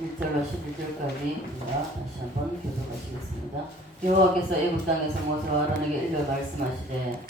1절로 11절까지입니다. 다시 한번 교독하시겠습니다. 여호와께서 애굽 땅에서 모세와 아론에게 일러 말씀하시되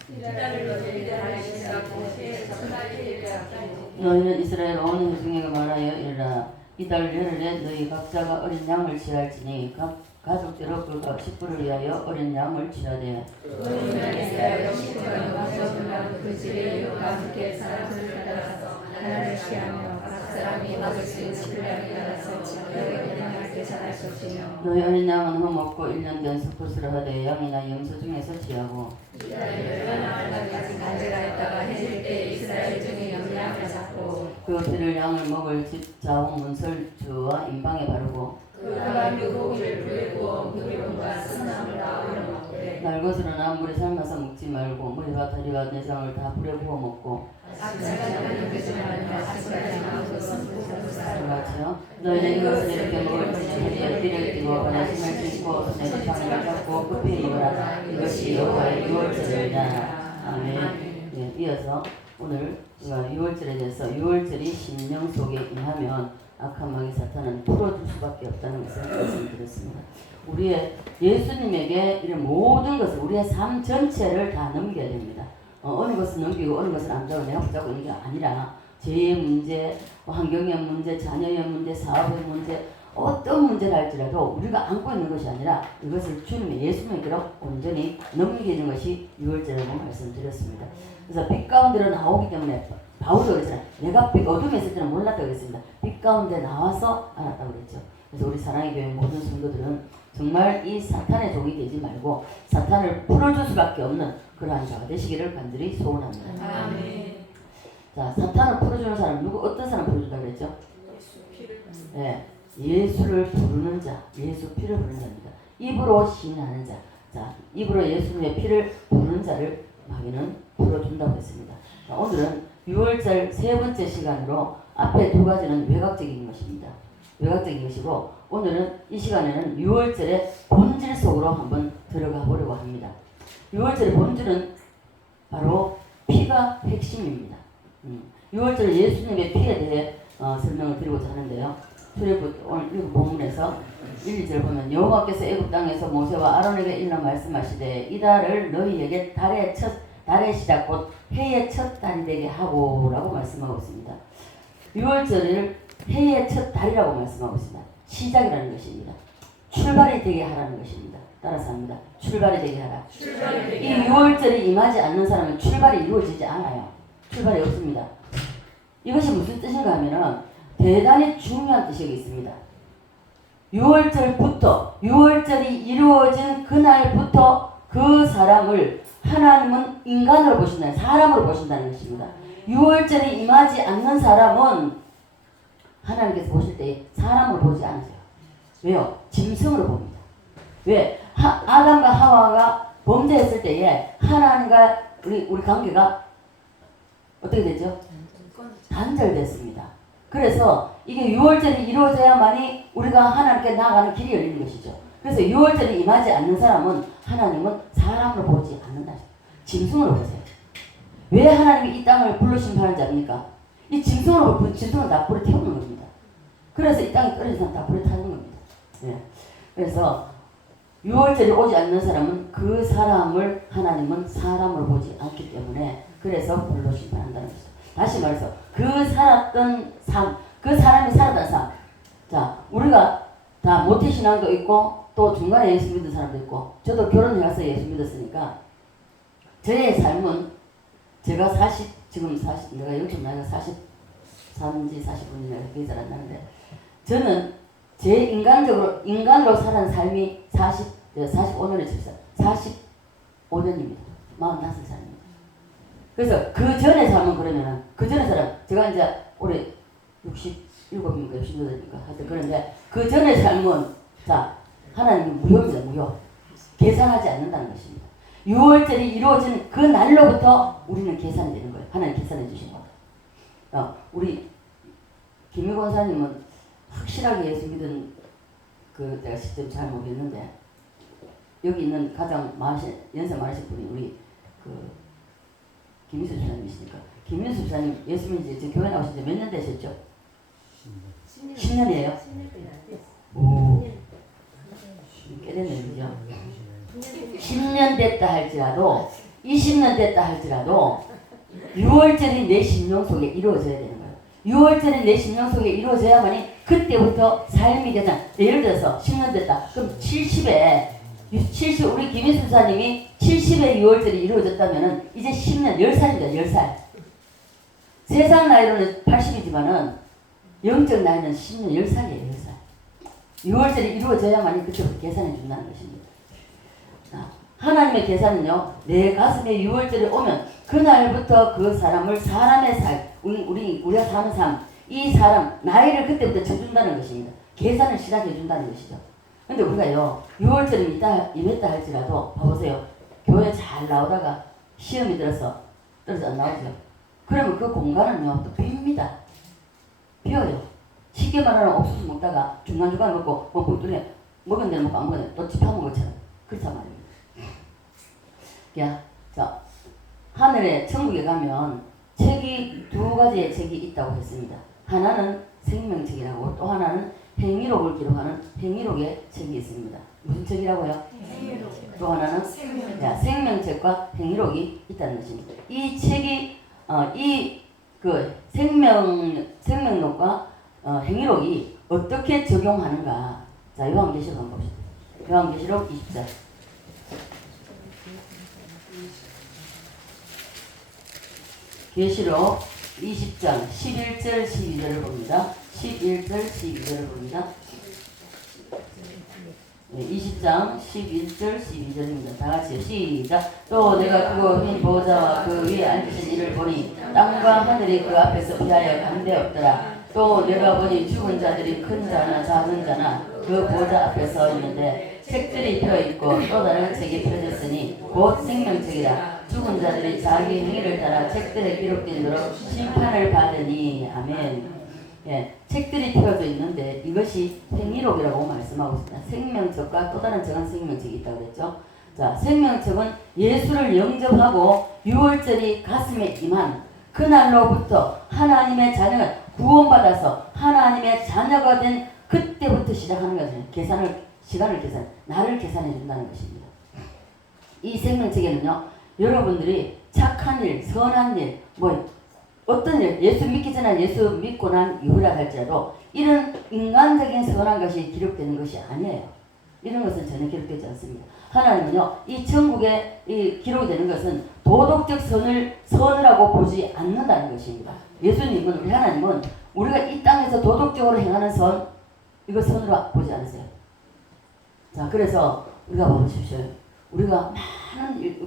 너희는 이스라엘 온 회중에게 말하여 이르라. 이달 열흘에 너희 각자가 어린 양을 취할지니 가족대로 그가 식구를 위하여 어린 양을 취하되 너희는 이스라엘 식구가 가져오면 그 집에 이웃과 함께 사람들을 따라서 하나를 취하며 각 사람이 먹을 수 있는 분량에 따라서 여호와의 하나님께 전할 것이며 너희 어린 양은 흠없고 1년 된 수컷으로 하되 양이나 염소 중에서 취하고 열흘까지 간절하였다가 해질 때 이스라엘 중에 양을 잡고 그 피를 양을 먹을 집 자옥 문설주와 임방에 바르고 그가 그 고기를 불에 구워 기름과 쓴나물과 올려 먹되 날 것으로나 물에 삶아서 먹지 말고 머리와 다리와 내장을 다 불에 구워 먹고 악자가 되지 말며 아직까지 그것은 같이요. 너희는 이것을 이렇게 먹을지 주의 띠를 띠고 바다심을 찢고 손에 지팡이를 잡고 급히 입어라. 이것이 여호와의 유월절이다. 아멘. 예, 이어서 오늘 우리가 유월절에 대해서 유월절이 심령 속에 임하면 악한 마귀 사탄은 풀어줄 수밖에 없다는 것을 말씀드렸습니다. 우리의 예수님에게 이런 모든 것을 우리의 삶 전체를 다 넘겨야 됩니다. 어느 것은 넘기고 어느 것은 안 자고 내가 붙잡고 이게 아니라 죄의 문제, 환경의 문제, 자녀의 문제, 사업의 문제, 어떤 문제를 할지라도 우리가 안고 있는 것이 아니라 이것을 주님의 예수님께로 온전히 넘기는 것이 유월절이라고 말씀드렸습니다. 그래서 빛 가운데로 나오기 때문에 바울도 그랬잖아요. 내가 어둠에 있을 때는 몰랐다고 그랬습니다. 빛 가운데 나와서 알았다고 그랬죠. 그래서 우리 사랑의 교회 모든 성도들은 정말 이 사탄의 종이 되지 말고 사탄을 풀어줄 수밖에 없는 그러한 자가 되시기를 간절히 소원합니다. 아멘. 자, 사탄을 풀어주는 사람 어떤 사람 풀어준다고 그랬죠? 네, 예수를 부르는 자, 예수 피를 부르는 자입니다. 입으로 시인하는 자, 자, 입으로 예수님의 피를 부르는 자를 마귀는 풀어준다고 했습니다. 자, 오늘은 6월절 세 번째 시간으로 앞에 두 가지는 외곽적인 것입니다. 외곽적인 것이고 오늘은 이 시간에는 6월절의 본질 속으로 한번 들어가 보려고 합니다. 6월절의 본질은 바로 피가 핵심입니다. 6월절 예수님의 피에 대해 설명을 드리고자 하는데요. 출애굽 오늘 이 본문에서 1, 2절 보면 여호와께서 애굽 땅에서 모세와 아론에게 일러 말씀하시되 이달을 너희에게 달의 시작 곧 해의 첫 달이 되게 하고 라고 말씀하고 있습니다. 6월절을 해의 첫 달이라고 말씀하고 있습니다. 시작이라는 것입니다. 출발이 되게 하라는 것입니다. 따라서 합니다. 출발이 되게 하라. 이 6월절이 임하지 않는 사람은 출발이 이루어지지 않아요. 출발이 없습니다. 이것이 무슨 뜻인가 하면은 대단히 중요한 뜻이 여기 있습니다. 6월절부터 6월절이 이루어진 그날부터 그 사람을 하나님은 인간으로 보신다는 사람으로 보신다는 것입니다. 6월절이 임하지 않는 사람은 하나님께서 보실 때 사람으로 보지 않으세요. 왜요? 짐승으로 봅니다. 왜? 아담과 하와가 범죄했을 때에 하나님과 우리 관계가 어떻게 되죠? 단절됐습니다. 그래서 이게 6월절이 이루어져야만이 우리가 하나님께 나아가는 길이 열리는 것이죠. 그래서 6월절이 임하지 않는 사람은 하나님은 사람으로 보지 않는다. 짐승으로 보세요. 왜 하나님이 이 땅을 불로 심판하는지 압니까? 이 짐승으로 본 짐승을 다 불에 태우는 겁니다. 그래서 이 땅에 떨어진 사람 다 불에 타는 겁니다. 네. 그래서 6월절이 오지 않는 사람은 그 사람을 하나님은 사람으로 보지 않기 때문에 그래서 불로 심판한다는 것이죠. 다시 말해서 그 살았던 삶, 그 사람이 살았던 삶. 자, 우리가 다 모태신앙도 있고 또 중간에 예수 믿은 사람도 있고 저도 결혼해서 예수 믿었으니까 저의 삶은 제가 내가 요즘 나이가 43인지 49인지 기억이 잘 안 나는데 저는 제 인간으로 살아는 삶이 45년에 쳤어요. 45년입니다. 45살입니다. 그래서 그 전에 삶은 그러면은 그 전에 사람 제가 이제 올해 67입니까 68입니까 하여튼 그런데 그 전에 삶은 자 하나님은 무효입니다. 무효. 계산하지 않는다는 것입니다. 6월절이 이루어진 그 날로부터 우리는 계산이 되는 거예요. 하나님 계산해 주신 거예요. 우리 김희 권사님은 확실하게 예수 믿은 내가 시점 잘 모르겠는데 여기 있는 가장 연세 많으신 분이 우리 김민수 집사님이시니까 김민수 집사님 예수 믿은 지 교회 나오신 지 몇 년 되셨죠? 10년이에요? 됐다 할지라도 20년 됐다 할지라도 6월절이 내 심령 속에 이루어져야 되는 거예요. 6월절이 내 심령 속에 이루어져야만이 그때부터 삶이 되는, 예를 들어서 10년 됐다. 그럼 70 우리 김인수 수사님이 70에 6월절이 이루어졌다면은 이제 10년 10살입니다. 10살. 세상 나이로는 80이지만은 영적 나이는 10년 10살이에요. 10살. 6월절이 이루어져야만이 그때부터 계산해 준다는 것입니다. 하나님의 계산은요, 내 가슴에 6월절이 오면 그날부터 그 사람을 사람의 삶, 우리가 사는 삶, 이 사람 나이를 그때부터 쳐준다는 것입니다. 계산을 시작해 준다는 것이죠. 근데 우리가요, 6월절이 임했다 할지라도 봐보세요. 교회 잘 나오다가 시험이 떨어져 안 나오죠. 그러면 그 공간은요 또 빕니다. 비어요. 쉽게 말하면 옥수수 먹다가 중간중간 먹고 뻥뻥 먹은 데는 먹고 안 먹은 데는 또 집어먹은 것처럼 그렇단 말입니다. 자, 하늘에 천국에 가면 책이 두 가지의 책이 있다고 했습니다. 하나는 생명책이라고, 또 하나는 행위록을 기록하는 행위록의 책이 있습니다. 무슨 책이라고요? 행위록. 또 하나는 생명책과 행위록이 있다는 것입니다. 이 책이 생명록과 행위록이 어떻게 적용하는가? 자, 요한계시록 한번 봅시다. 요한계시록 20장. 계시록 20장 11절 12절을 봅니다. 11절 12절을 봅니다. 20장 11절 12절입니다. 다 같이 시작. 또 내가 크고 흰 보좌와 그 위에 앉으신 이를 보니 땅과 하늘이 그 앞에서 피하여 간데없더라. 또 내가 보니 죽은 자들이 큰 자나 작은 자나 그 보좌 앞에 서 있는데 책들이 펴있고 또 다른 책이 펴졌으니 곧 생명책이라. 죽은 자들이 자기 행위를 따라 책들에 기록된 대로 심판을 받으니. 아멘. 예, 책들이 펴져 있는데 이것이 행위록이라고 말씀하고 있습니다. 생명책과 또 다른 정한 생명책이 있다고 그랬죠. 자, 생명책은 예수를 영접하고 6월절이 가슴에 임한 그날로부터 하나님의 자녀가 구원받아서 하나님의 자녀가 된 그때부터 시작하는 것은 시간을 계산, 나를 계산해 준다는 것입니다. 이 생명책에는요, 여러분들이 착한 일, 선한 일, 어떤 일, 예수 믿기 전에 예수 믿고 난 이후라 할지라도 이런 인간적인 선한 것이 기록되는 것이 아니에요. 이런 것은 전혀 기록되지 않습니다. 하나님은요, 이 천국에 기록이 되는 것은 도덕적 선이라고 보지 않는다는 것입니다. 예수님은, 우리 하나님은 우리가 이 땅에서 도덕적으로 행하는 선, 이걸 선으로 보지 않으세요. 자, 그래서 우리가 보십시오. 우리가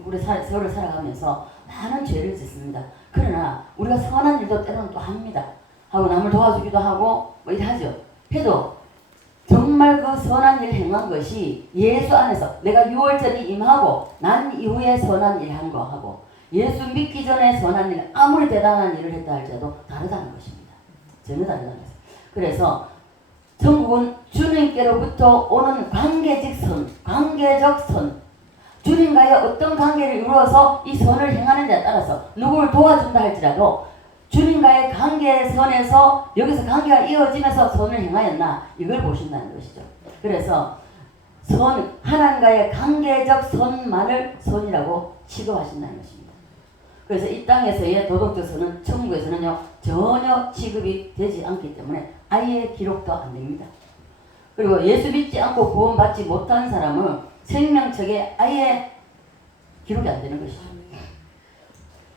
우리 세월을 살아가면서 많은 죄를 짓습니다. 그러나 우리가 선한 일도 때로는 또 합니다. 하고 남을 도와주기도 하고 이래 하죠. 해도 정말 그 선한 일을 행한 것이 예수 안에서 내가 6월절이 임하고 난 이후에 선한 일 한 거 하고 예수 믿기 전에 선한 일, 아무리 대단한 일을 했다 할지라도 다르다는 것입니다. 전혀 다르다는 것입니다. 그래서 천국은 주님께로부터 오는 관계적 선, 주님과의 어떤 관계를 이루어서 이 선을 행하는 데 따라서 누구를 도와준다 할지라도 주님과의 관계선에서 여기서 관계가 이어지면서 선을 행하였나, 이걸 보신다는 것이죠. 그래서 하나님과의 관계적 선만을 선이라고 취급하신다는 것입니다. 그래서 이 땅에서의 도덕적 선은 천국에서는요 전혀 취급이 되지 않기 때문에 아예 기록도 안 됩니다. 그리고 예수 믿지 않고 구원받지 못한 사람은 생명책에 아예 기록이 안 되는 것이죠.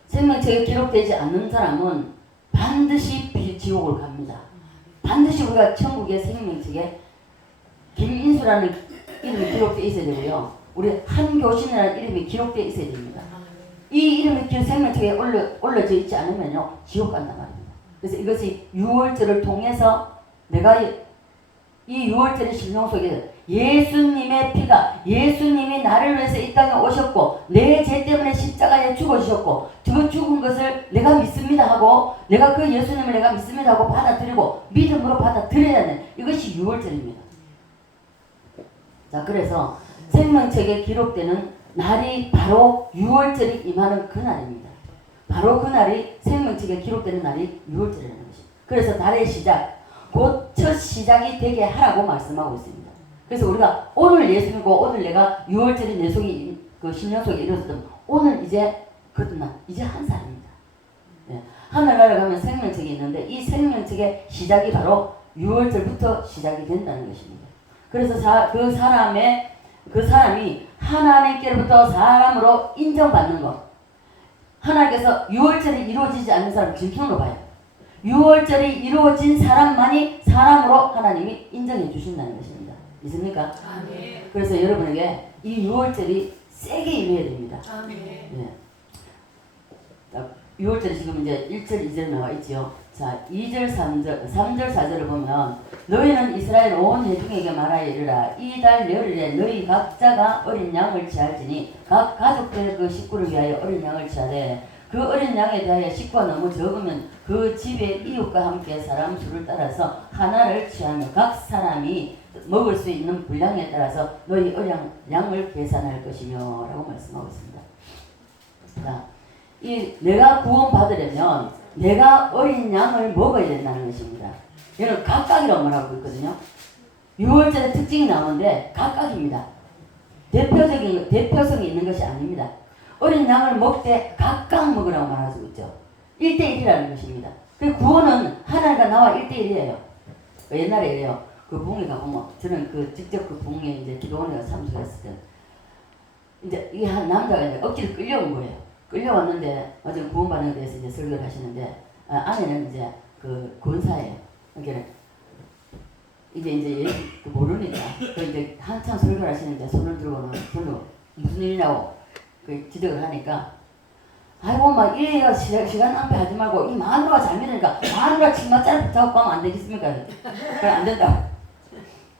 생명책에 기록되지 않는 사람은 반드시 지옥을 갑니다. 반드시 우리가 천국의 생명책에 김인수라는 이름이 기록되어 있어야 되고요. 우리 한교신이라는 이름이 기록되어 있어야 됩니다. 이 이름이 생명책에 올려져 있지 않으면요 지옥 간단 말입니다. 그래서 이것이 6월절을 통해서 내가 이 6월절의 심령 속에 예수님의 피가, 예수님이 나를 위해서 이 땅에 오셨고 내 죄 때문에 십자가에 죽으셨고 그 죽은 것을 내가 믿습니다 하고 내가 그 예수님을 내가 믿습니다 하고 받아들이고 믿음으로 받아들여야 하는 이것이 6월절입니다. 자, 그래서 생명책에 기록되는 날이 바로 6월절이 임하는 그날입니다. 바로 그날이 생명책에 기록되는 날이 6월절이라는 것입니다. 그래서 달의 시작, 곧 첫 시작이 되게 하라고 말씀하고 있습니다. 그래서 우리가 오늘 예수 믿고 오늘 내가 6월절이 내 속에 그 10년 속에 이루어졌던 오늘 이제 거듭난 이제 한 사람입니다. 예. 하늘나라 가면 생명책이 있는데 이 생명책의 시작이 바로 6월절부터 시작이 된다는 것입니다. 그래서 그 사람이 하나님께로부터 사람으로 인정받는 것. 하나님께서 6월절이 이루어지지 않는 사람 진통으로 봐요. 6월절이 이루어진 사람만이 사람으로 하나님이 인정해 주신다는 것입니다. 믿습니까? 아멘. 그래서 여러분에게 이 6월절이 세게 임해야 됩니다. 아멘. 예. 6월절이 지금 이제 1절, 2절 나와 있지요. 자, 2절, 3절, 4절을 보면 너희는 이스라엘 온 회중에게 말하여 이르라. 이달 열흘에 너희 각자가 어린 양을 취할지니 각 가족들의 그 식구를 위하여 어린 양을 취하되 그 어린 양에 대하여 식구가 너무 적으면 그 집의 이웃과 함께 사람 수를 따라서 하나를 취하며 각 사람이 먹을 수 있는 분량에 따라서 너희 어린 양을 계산할 것이며 라고 말씀하고 있습니다. 자, 내가 구원받으려면 내가 어린 양을 먹어야 된다는 것입니다. 이는 각각이라고 말하고 있거든요. 6월절의 특징이 나오는데 각각입니다. 대표성이 있는 것이 아닙니다. 어린 양을 먹되 각각 먹으라고 말하고 있죠. 1대1이라는 것입니다. 그 구원은 하나님과 나와 1대1이에요. 옛날에 이래요. 그 부흥에 가보면 저는 직접 그 부흥에 이제 기도원에 참석했을 때 이제 이 한 남자가 이제 억지로 끌려온 거예요. 끌려왔는데 어제 구원받는 것에 대해서 이제 설교를 하시는데 아내는 이제 그 권사예요. 그러니까 이제 모르니까 그 이제 한참 설교를 하시는데 손을 들고는 별로 무슨 일이냐고 그 지적을 하니까 아이고 막 이래요 시간 낭비하지 말고 이 마누라가 잘 믿으니까 마누라 치마짜리 붙잡고 가면 안 되겠습니까? 그래 안 된다.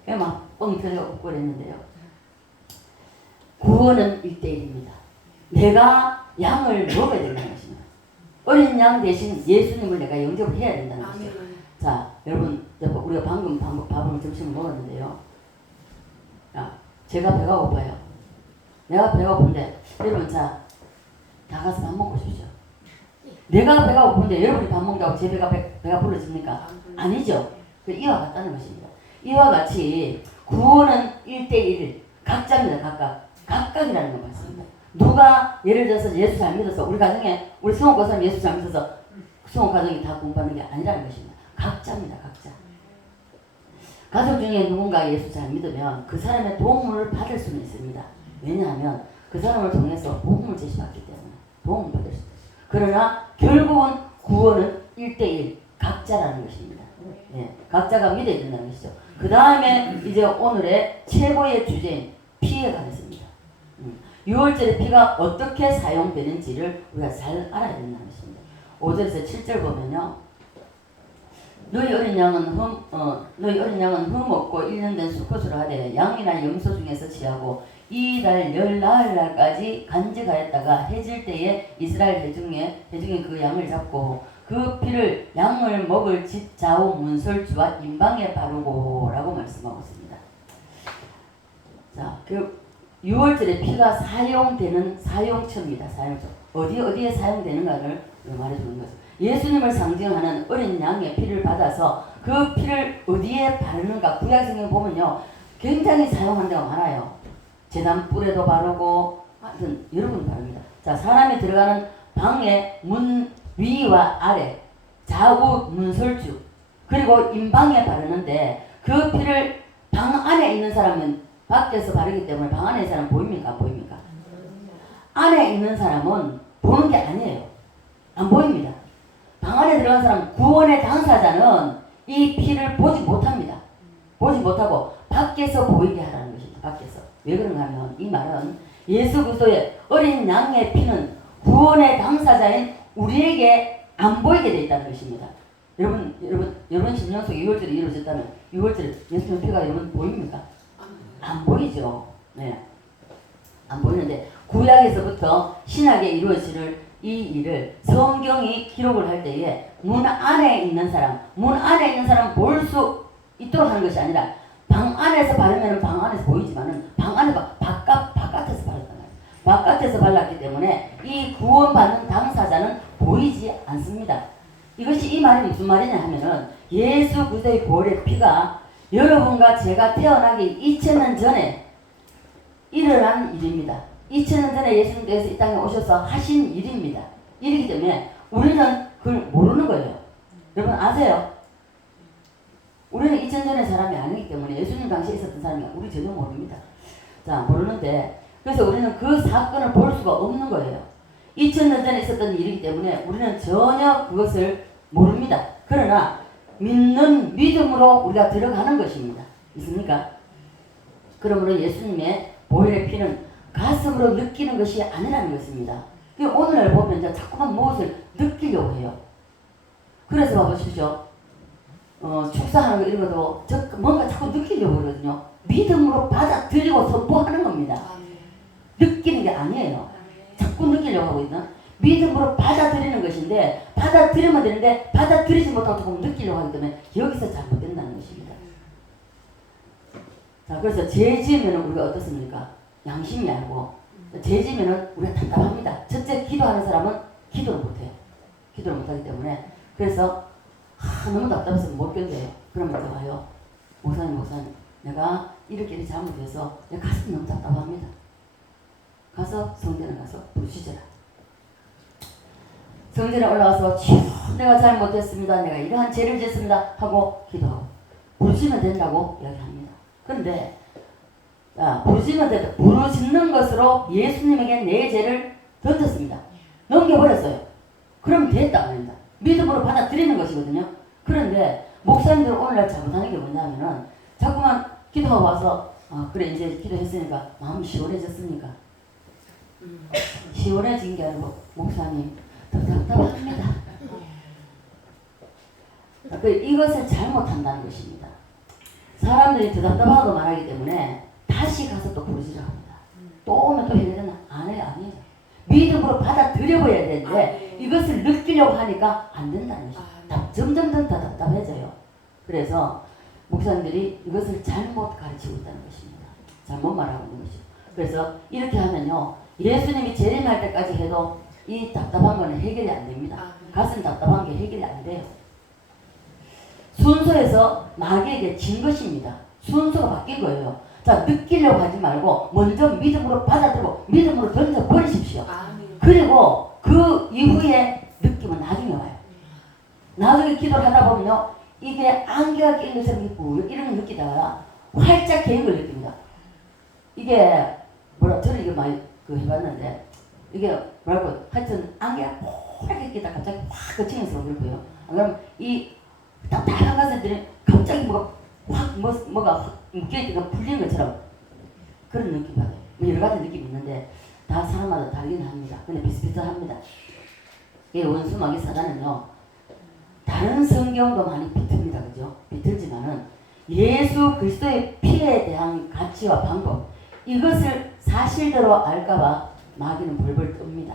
그래 막 뻥 터져 웃고 그랬는데요. 구원은 1대1입니다. 내가 양을 먹어야 된다는 것입니다. 어린 양 대신 예수님을 내가 영접을 해야 된다는 것이죠. 자, 여러분, 우리가 방금 밥을 점심을 먹었는데요. 제가 배가 고파요. 내가 배가 고픈데, 여러분, 자, 다 가서 밥 먹고 싶죠. 내가 배가 고픈데 여러분이 밥 먹자고 제 배가 불러집니까? 아니죠. 이와 같다는 것입니다. 이와 같이 구원은 1대1, 각자입니다. 각각이라는 걸 말씀입니다. 누가 예를 들어서 예수 잘 믿어서 우리 가정에 우리 성호 고사님 예수 잘 믿어서 성호 가정이 다 공부하는 게 아니라는 것입니다. 각자입니다. 각자. 가족 중에 누군가 예수 잘 믿으면 그 사람의 도움을 받을 수는 있습니다. 왜냐하면 그 사람을 통해서 복음을 제시받기 때문에 도움을 받을 수 있어요. 그러나 결국은 구원은 1대1 각자라는 것입니다. 예, 각자가 믿어야 된다는 것이죠. 그 다음에 이제 오늘의 최고의 주제인 피에 관했습니다. 6월절의 피가 어떻게 사용되는지를 우리가 잘 알아야 된다는 것입니다. 5절에서 7절 보면요. 너희 어린 양은 흠없고 1년 된 수컷으로 하되 양이나 염소 중에서 취하고 이달 열 나흘날까지 간직하였다가 해질 때에 이스라엘 회중에 그 양을 잡고 그 피를 양을 먹을 집 좌우 문설주와 임방에 바르고 라고 말씀하고 있습니다. 자, 그 6월절에 피가 사용되는 사용처입니다. 사용처. 어디에 사용되는가를 말해주는 거죠. 예수님을 상징하는 어린 양의 피를 받아서 그 피를 어디에 바르는가 구약성경 보면요. 굉장히 사용하는 데가 많아요. 제단 뿔에도 바르고 하여튼 여러 분 바릅니다. 자, 사람이 들어가는 방의 문 위와 아래 좌우 문설주 그리고 임방에 바르는데 그 피를 방 안에 있는 사람은 밖에서 바르기 때문에 방 안에 있는 사람 보입니까? 안 보입니까? 안에 있는 사람은 보는 게 아니에요. 안 보입니다. 방 안에 들어간 사람 구원의 당사자는 이 피를 보지 못합니다. 보지 못하고 밖에서 보이게 하라는 것입니다. 밖에서. 왜 그런가 하면 이 말은 예수 그리스도의 어린 양의 피는 구원의 당사자인 우리에게 안 보이게 되어 있다는 것입니다. 여러분 10년 속에 6월절이 이루어졌다면 6월절에 예수님의 피가 여러분 보입니까? 안 보이죠. 네. 안 보이는데 구약에서부터 신약에 이루어질 이 일을 성경이 기록을 할 때에 문 안에 있는 사람 볼 수 있도록 하는 것이 아니라 방 안에서 바르면 방 안에서 보이지만은 방 안에 바깥에서 바르잖아요. 바깥에서 발랐기 때문에 이 구원받는 당사자는 보이지 않습니다. 이것이 이 말이 무슨 말이냐 하면은 예수 그리스도의 보혈의 피가 여러분과 제가 태어나기 2000년 전에 일어난 일입니다. 2000년 전에 예수님께서 이 땅에 오셔서 하신 일입니다. 일이기 때문에 우리는 그걸 모르는 거예요. 여러분 아세요? 우리는 2000년 전의 사람이 아니기 때문에 예수님 당시에 있었던 사람이 우리 전혀 모릅니다. 자, 모르는데 그래서 우리는 그 사건을 볼 수가 없는 거예요. 2000년 전에 있었던 일이기 때문에 우리는 전혀 그것을 모릅니다. 그러나 믿는 믿음으로 우리가 들어가는 것입니다. 있습니까? 그러므로 예수님의 보혈의 피는 가슴으로 느끼는 것이 아니라는 것입니다. 오늘날 보면 이제 자꾸만 무엇을 느끼려고 해요. 그래서 봐보십시오. 축사하는 거 이런 것도 뭔가 자꾸 느끼려고 그러거든요. 믿음으로 받아들이고 선포하는 겁니다. 느끼는 게 아니에요. 자꾸 느끼려고 하고 있나? 믿음으로 받아들이는 것인데 받아들이면 되는데 받아들이지 못하고 조금 느끼려고 하기 때문에 여기서 잘못된다는 것입니다. 자, 그래서 죄 지으면 우리가 어떻습니까? 양심이 알고 죄 지으면 우리가 답답합니다. 첫째 기도하는 사람은 기도를 못해요. 기도를 못하기 때문에 그래서 너무 답답해서 못 견뎌요. 그러면 또 와요. 목사님 내가 이렇게 잘못해서 내 가슴이 너무 답답합니다. 가서 성전에 가서 부르시더라. 성전에 올라가서 내가 잘못했습니다. 내가 이러한 죄를 짓습니다. 하고 기도하고 부르시면 된다고 이야기합니다. 그런데 부르시면 된다. 부르짖는 것으로 예수님에게 내 죄를 던졌습니다. 넘겨버렸어요. 그럼 됐다 말입니다. 믿음으로 받아들이는 것이거든요. 그런데 목사님들 오늘날 잘못하는 게 뭐냐면은 자꾸만 기도하고 와서 그래 이제 기도했으니까 마음이 시원해졌습니까? 시원해진 게 아니고 목사님 더 답답합니다. 이것을 잘못한다는 것입니다. 사람들이 더 답답하고 말하기 때문에 다시 가서 또 부르시려 합니다. 또 오면 또 해야 되나? 아니에요. 믿음으로 받아들여야 되는데 이것을 느끼려고 하니까 안 된다는 것입니다. 점점 더 답답해져요. 그래서 목사님들이 이것을 잘못 가르치고 있다는 것입니다. 잘못 말하고 있는 것이죠. 그래서 이렇게 하면요. 예수님이 재림할 때까지 해도 이 답답한 거는 해결이 안 됩니다. 가슴 답답한 게 해결이 안 돼요. 순서에서 마귀에게 진 것입니다. 순서가 바뀐 거예요. 자, 느끼려고 하지 말고 먼저 믿음으로 받아들고 믿음으로 던져버리십시오. 그리고 그 이후에 느낌은 나중에 와요. 나중에 기도를 하다 보면요. 이게 안개가 낀 것처럼 있고 이런 걸 느끼다가 활짝 개인 걸 느낍니다. 이게 저는 이거 많이 해봤는데 이게 뭐라고 하여튼 안개가 호락하게 끼다 갑자기 확 거치면서 그렇고요. 그럼 이 답답한 것들이 갑자기 뭐가 확 묶여있다가 풀리는 것처럼 그런 느낌 받아요. 여러 가지 느낌이 있는데 다 사람마다 다르긴 합니다. 근데 비슷비슷합니다. 이 원수 마귀 사단은요. 다른 성경도 많이 비틀입니다. 그죠? 비틀지만은 예수 그리스도의 피에 대한 가치와 방법 이것을 사실대로 알까봐 마귀는 벌벌 뜹니다.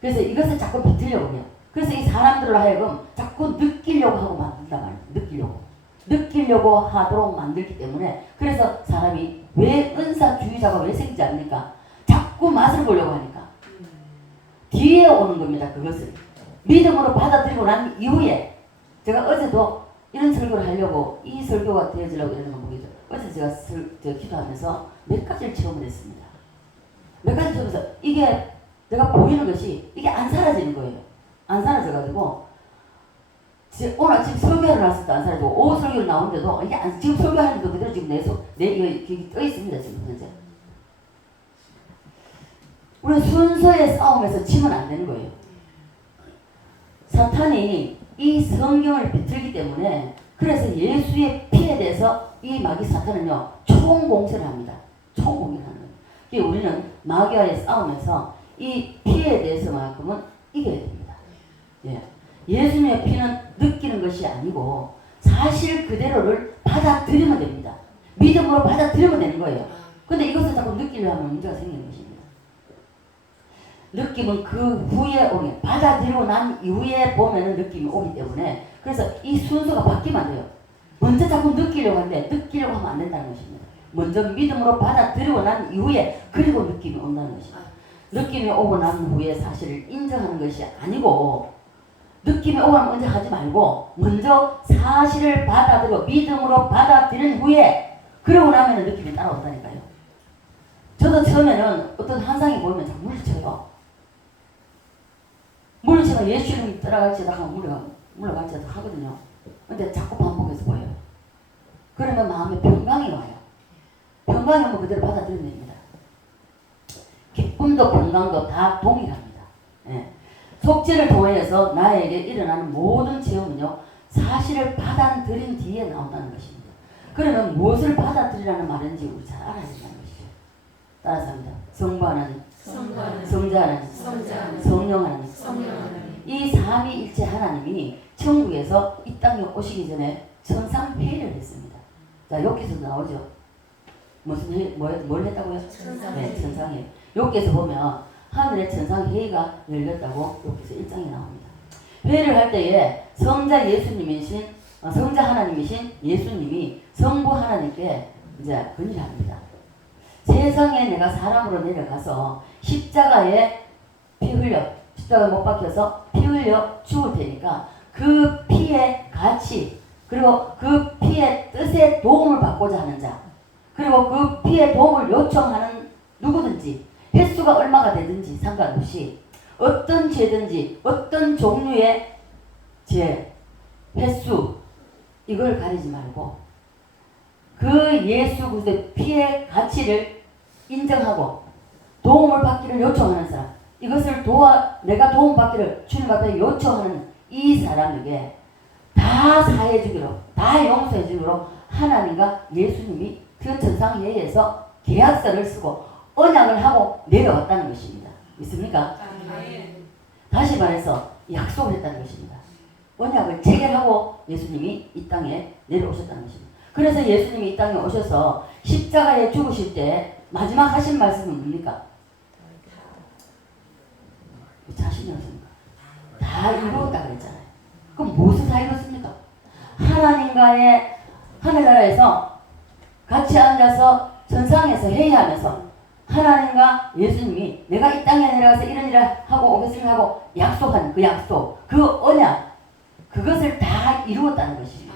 그래서 이것을 자꾸 비틀려고 해요. 그래서 이 사람들을 하여금 자꾸 느끼려고 하고 만든단 말이에요. 느끼려고 하도록 만들기 때문에 그래서 사람이 왜 은사주의자가 왜 생기지 않습니까? 자꾸 맛을 보려고 하니까 뒤에 오는 겁니다. 그것을 믿음으로 받아들이고 난 이후에 제가 어제도 이런 설교를 하려고 이 설교가 되어지려고 이러는 건 뭐겠죠. 어제 제가 기도하면서 몇 가지를 체험을 했습니다. 몇 가지 체험해서 이게 내가 보이는 것이 이게 안 사라지는 거예요. 안 사라져가지고 오늘 아침 설교를 나왔을 때 안 사라지고 오후 설교를 나오는데도 이게 지금 설교하는데도 그대로 지금 이거 떠 있습니다. 지금 현재. 우리는 순서의 싸움에서 지면 안 되는 거예요. 사탄이 이 성경을 비틀기 때문에 그래서 예수의 피에 대해서 이 마귀 사탄은요 총공세를 합니다. 총공세를 하는 거예요. 우리는 마귀와의 싸움에서 이 피에 대해서만큼은 이겨야 됩니다. 예. 예수님의 피는 느끼는 것이 아니고 사실 그대로를 받아들이면 됩니다. 믿음으로 받아들이면 되는 거예요. 근데 이것을 자꾸 느끼려 하면 문제가 생기는 것입니다. 느낌은 그 후에 오게 받아들이고 난 이후에 보면은 느낌이 오기 때문에 그래서 이 순서가 바뀌면 안 돼요. 먼저 자꾸 느끼려고 하는데 느끼려고 하면 안 된다는 것입니다. 먼저 믿음으로 받아들이고 난 이후에 그리고 느낌이 온다는 것입니다. 느낌이 오고 난 후에 사실을 인정하는 것이 아니고 느낌이 오고 나면 먼저 하지 말고 먼저 사실을 받아들이고 믿음으로 받아들인 후에 그러고 나면 느낌이 따라온다니까요. 저도 처음에는 어떤 환상이 보이면 자꾸 물리쳐요. 물리쳐서 예수님이 따라갈지도 하고 물러갈지도 하거든요. 근데 자꾸 반복해서 보여요. 그러면 마음에 평강이 와요. 평강이 오면 그대로 받아들이면 됩니다. 기쁨도 평강도 다 동일합니다. 예. 속죄를 통해서 나에게 일어나는 모든 체험은요, 사실을 받아들인 뒤에 나온다는 것입니다. 그러면 무엇을 받아들이라는 말인지 우리 잘 알아야 된다는 것이죠. 따라서 합니다. 성부 하나님, 성자 하나님, 성령 하나님. 이 삼위일체 하나님이 천국에서 이 땅에 오시기 전에 천상회의를 했습니다. 자, 여기서 나오죠. 무슨 회의, 뭘 했다고요? 네, 천상회의. 여기에서 보면 하늘의 천상회의가 열렸다고 여기서 1장에 나옵니다. 회의를 할 때에 성자 예수님이신 성자 하나님이신 예수님이 성부 하나님께 이제 건의를 합니다. 세상에 내가 사람으로 내려가서 십자가에 피 흘려, 십자가에 못 박혀서 피 흘려 죽을 테니까 그 피의 가치, 그리고 그 피의 뜻에 도움을 받고자 하는 자, 그리고 그 피의 도움을 요청하는 누구든지 횟수가 얼마가 되든지 상관없이 어떤 죄든지 어떤 종류의 죄, 횟수 이걸 가리지 말고 그 예수 그리스도의 피의 가치를 인정하고 도움을 받기를 요청하는 사람, 이것을 내가 도움받기를 주님 앞에 요청하는 이 사람에게 다 사해주기로, 다 용서해주기로 하나님과 예수님이 그 천상회의에서 계약서를 쓰고 언약을 하고 내려왔다는 것입니다. 믿습니까? 다시 말해서 약속을 했다는 것입니다. 언약을 체결하고 예수님이 이 땅에 내려오셨다는 것입니다. 그래서 예수님이 이 땅에 오셔서 십자가에 죽으실 때 마지막 하신 말씀은 뭡니까? 자신이 없습니까? 다 이루었다 그랬잖아요. 그럼 무엇을 다 이뤘습니까? 하나님과의 하늘나라에서 같이 앉아서 천상에서 회의하면서 하나님과 예수님이 내가 이 땅에 내려가서 이런 일을 하고 오겠습니다 하고 약속한 그 약속, 그 언약, 그것을 다 이루었다는 것입니다.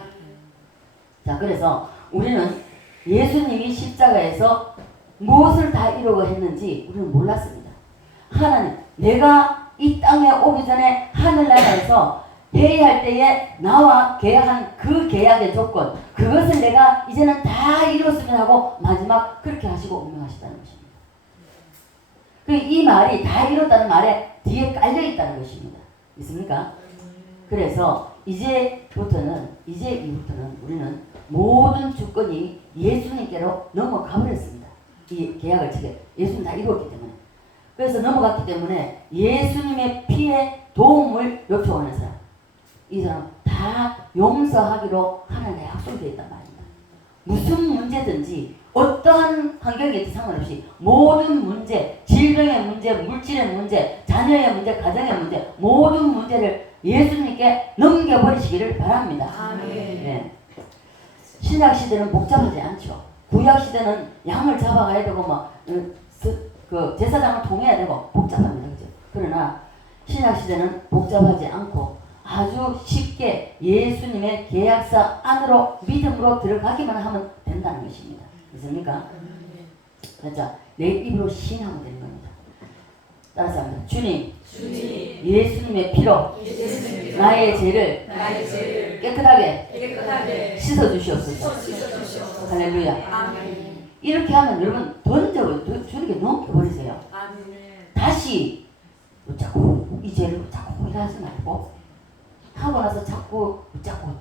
자, 그래서 우리는 예수님이 십자가에서 무엇을 다 이루고 했는지 우리는 몰랐습니다. 하나님, 내가 이 땅에 오기 전에 하늘나라에서 회의할 때에 나와 계약한 그 계약의 조건, 그것을 내가 이제는 다 이루었으면 하고 마지막 그렇게 하시고 운명하시다는 것입니다. 이 말이 다 이뤘다는 말에 뒤에 깔려 있다는 것입니다. 있습니까? 그래서 이제 이후부터는 우리는 모든 주권이 예수님께로 넘어가 버렸습니다. 이 계약을 예수님 다 이루었기 때문에. 그래서 넘어갔기 때문에 예수님의 피에 도움을 요청하는 사람, 이 사람 다 용서하기로 하나님의 약속이 되어 있단 말입니다. 무슨 문제든지 어떠한 환경이든 상관없이 모든 문제, 질병의 문제, 물질의 문제, 자녀의 문제, 가정의 문제, 모든 문제를 예수님께 넘겨버리시기를 바랍니다. 아멘. 네. 신약 시대는 복잡하지 않죠. 구약 시대는 양을 잡아가야 되고 그 제사장을 통해야 되고 복잡합니다. 그죠? 그러나 신약 시대는 복잡하지 않고 아주 쉽게 예수님의 계약서 안으로 믿음으로 들어가기만 하면 된다는 것입니다. 믿습니까? 자, 내 입으로 시인하면 되는 겁니다. 따라서 합니다. 주님, 예수님의 피로 나의 죄를 깨끗하게 씻어주시옵소서. 할렐루야. 이렇게 하면 여러분 주님께 넘겨버리세요. 다시 자꾸 이 죄를 자꾸 일하지 말고 하고 나서 자꾸 웃자면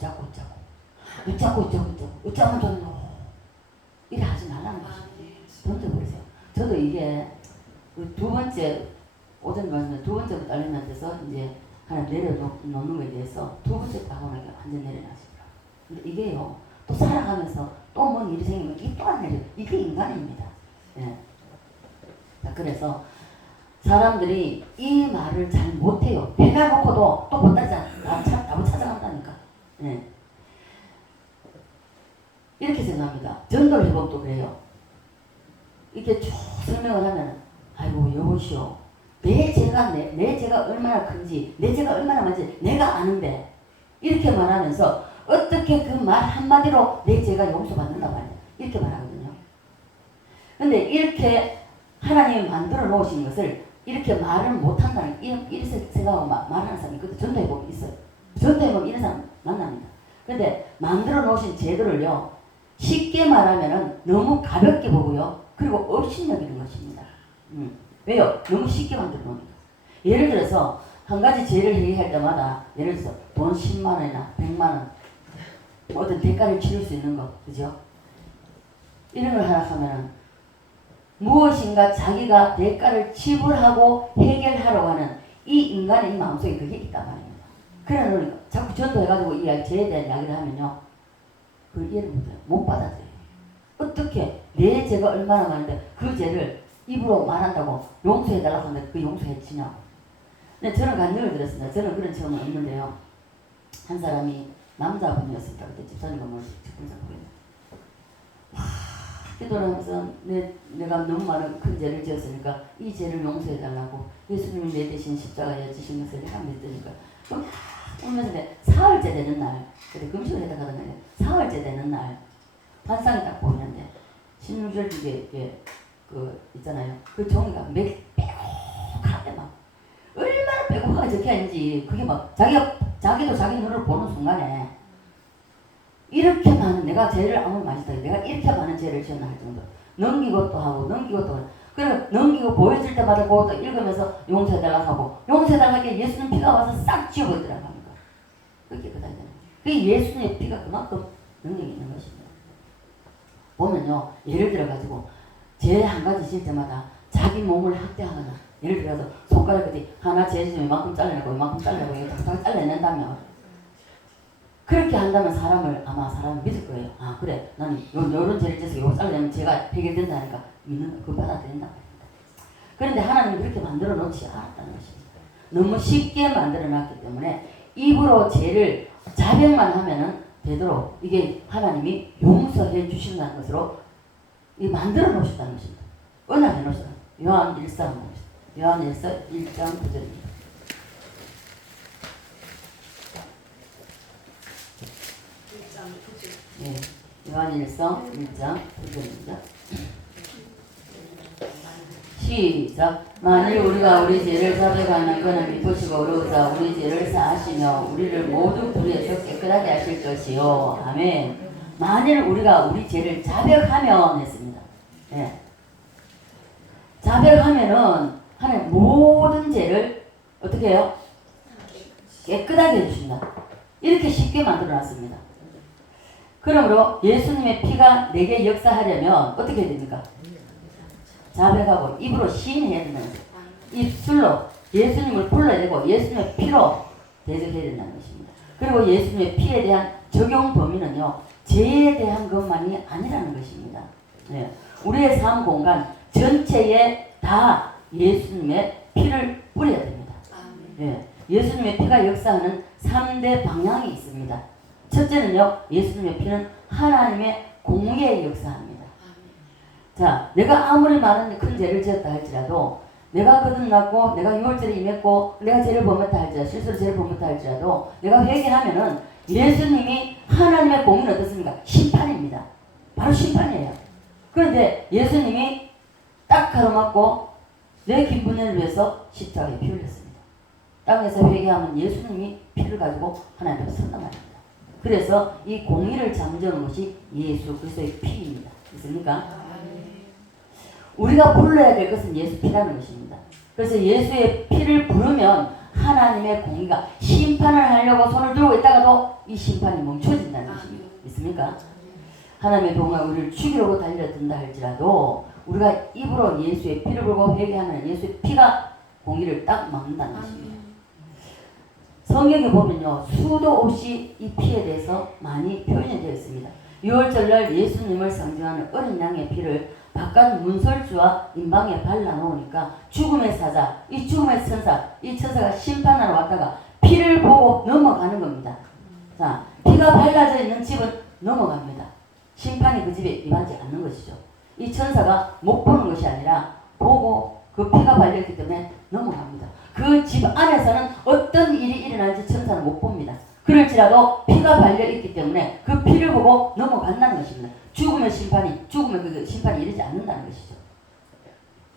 좀 이래 하지 말라는 것입니다. 던져버리세요. 저도 이게 두 번째 오전 말씀 두 번째 딸님한테서 이제 하나 내려놓는 거에 대해서 두 번째 하고 나니까 완전 내려놨더라고요. 근데 이게요 또 살아가면서 또 뭔 일이 생기면 이게 또 안 내려. 이게 인간입니다. 예. 자, 그래서 사람들이 이 말을 잘 못해요. 배가 고파도 또 못 따르잖아. 나무 찾아간다니까. 예. 이렇게 생각합니다. 전도를 해보면 또 그래요. 이렇게 쭉 설명을 하면 아이고 여보시오. 내 죄가 얼마나 큰지 내 죄가 얼마나 많은지 내가 아는데 이렇게 말하면서 어떻게 그 말 한마디로 내 죄가 용서받는다 말이야. 이렇게 말하거든요. 근데 이렇게 하나님이 만들어 놓으신 것을 이렇게 말을 못한다는, 이렇게 생각하고 말하는 사람이 그때 전도해보면 있어요. 전도해보면 이런 사람 만납니다. 근데 만들어 놓으신 제도를요, 쉽게 말하면은 너무 가볍게 보고요, 그리고 없인 여기는 것입니다. 왜요? 너무 쉽게 만들어 놓으니까. 예를 들어서 한 가지 죄를 해결할 때마다, 예를 들어서 돈 10만 원이나 100만 원 어떤 대가를 치를 수 있는 거, 그죠? 이런 걸 하나 하면은 무엇인가 자기가 대가를 지불하고 해결하려고 하는 이 인간의 이 마음속에 그게 있단 말입니다. 그러니까 자꾸 전도해가지고 이 죄에 대한 이야기를 하면요, 그걸 이해를 못해요. 못 받아들여요. 어떻게 내 죄가 얼마나 많은데 그 죄를 입으로 말한다고 용서해달라고 하는데 그 용서해지냐고. 근데 저는 간증을 들었습니다. 저는 그런 경험은 없는데요. 한 사람이 남자분이었습니다. 그때 집사님과 뭐 직분상 보였는데, 기도를 하면서 내가 너무 많은 큰 죄를 지었으니까 이 죄를 용서해달라고, 예수님이 내 대신 십자가에 지신 것을 내가 믿으니까 막 울면서 사흘째 되는 날, 그때 금식을 했다 하던데 사흘째 되는 날 환상이 딱 보이는데, 신유절 이게 그 있잖아요. 그 종이가 빼곡하게 막 얼마나 빼곡하게 적혀있는지, 그게 막 자기도 자기 눈으로 보는 순간에 이렇게 많은, 내가 죄를 아무리 많이 했다, 내가 이렇게 많은 죄를 지었나 할 정도. 넘기고 또 하고 넘기고 또 하고, 그리고 넘기고 보여질 때마다 그것도 읽으면서 용서해달라고 하고, 용서해달라고 하기에 예수님 피가 와서 싹 지워버리더라고 합니다. 그렇게 그다잖아요. 그게 예수님의 피가 그만큼 능력이 있는 것입니다. 보면요, 예를 들어가지고 죄 한 가지 지을 때마다 자기 몸을 학대하거나, 예를 들어서 손가락 끝이 하나 재주면 이만큼 잘라내고 이만큼 잘라내고 이거 다 잘라낸다면, 그렇게 한다면 사람이 믿을 거예요. 아, 그래, 나는 요런 죄를 지어서 요거 잘라내면 죄가 해결된다니까 믿는, 그 받아들인다. 그런데 하나님은 그렇게 만들어 놓지 않았다는 것입니다. 너무 쉽게 만들어 놨기 때문에 입으로 죄를 자백만 하면은 되도록 이게 하나님이 용서해 주신다는 것으로 이 만들어 놓으셨다는 것입니다. 언약해 놓으셨다. 요한 1장 9절입니다. 네, 요한일서 1장 9절입니다. 시작. 만일 우리가 우리 죄를 자백하는 그는 믿으시고 의로우사 우리 죄를 사하시며 우리를 모두 불의에서 깨끗하게 하실 것이요. 아멘. 만일 우리가 우리 죄를 자백하면 했습니다. 네. 자백하면은 하나님 모든 죄를 어떻게 해요? 깨끗하게 해주신다. 이렇게 쉽게 만들어놨습니다. 그러므로 예수님의 피가 내게 역사하려면 어떻게 해야 됩니까? 자백하고 입으로 시인해야 된다는 거예요. 입술로 예수님을 불러야 되고 예수님의 피로 대적해야 된다는 것입니다. 그리고 예수님의 피에 대한 적용 범위는요, 죄에 대한 것만이 아니라는 것입니다. 네. 우리의 삶 공간 전체에 다 예수님의 피를 뿌려야 됩니다. 네. 예수님의 피가 역사하는 3대 방향이 있습니다. 첫째는요, 예수님의 피는 하나님의 공의에 역사합니다. 자, 내가 아무리 많은 큰 죄를 지었다 할지라도, 내가 거듭났고 내가 유월절에 임했고 내가 죄를 범했다 할지라도, 실수로 죄를 범했다 할지라도 내가 회개하면은 예수님이, 하나님의 공의는 어떻습니까? 심판입니다. 바로 심판이에요. 그런데 예수님이 딱 가로막고 내 기분을 위해서 십자가에 피 흘렸습니다. 땅에서 회개하면 예수님이 피를 가지고 하나님 앞에 선다 말입니다. 그래서 이 공의를 잠재우는 것이 예수 그리스도의 피입니다. 있습니까? 우리가 불러야 될 것은 예수 피라는 것입니다. 그래서 예수의 피를 부르면 하나님의 공의가, 심판을 하려고 손을 들고 있다가도 이 심판이 멈춰진다는 것입니다. 있습니까? 하나님의 동화 우리를 죽이려고 달려든다 할지라도 우리가 입으로 예수의 피를 불고 회개하면 예수의 피가 공의를 딱 막는다는 것입니다. 성경에 보면요, 수도 없이 이 피에 대해서 많이 표현이 되어 있습니다. 6월절날 예수님을 상징하는 어린 양의 피를 바깥 문설주와 임방에 발라놓으니까 죽음의 사자, 이 죽음의 천사, 이 천사가 심판하러 왔다가 피를 보고 넘어가는 겁니다. 자, 피가 발라져 있는 집은 넘어갑니다. 심판이 그 집에 임하지 않는 것이죠. 이 천사가 못 보는 것이 아니라 보고 그 피가 발려있기 때문에 넘어갑니다. 그 집 안에서는 어떤 일이 일어날지 천사는 못 봅니다. 그럴지라도 피가 발려있기 때문에 그 피를 보고 넘어간다는 것입니다. 죽음의 심판이 이르지 않는다는 것이죠.